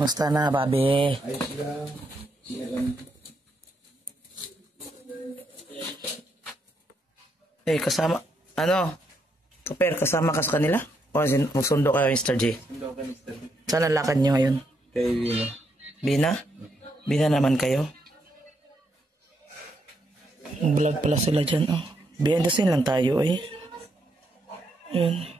Musta na, babe? Ayos lang. Sila lang. Kasama, Tuper, kasama ka sa kanila? O magsundo kayo, Mr. J? Sundo ka, Mr. B. Saan ang lakad nyo ngayon? Kay Vino. Bina? Bina naman kayo? Vlog pala sila dyan, oh. Behind the scene lang tayo, eh. Yun.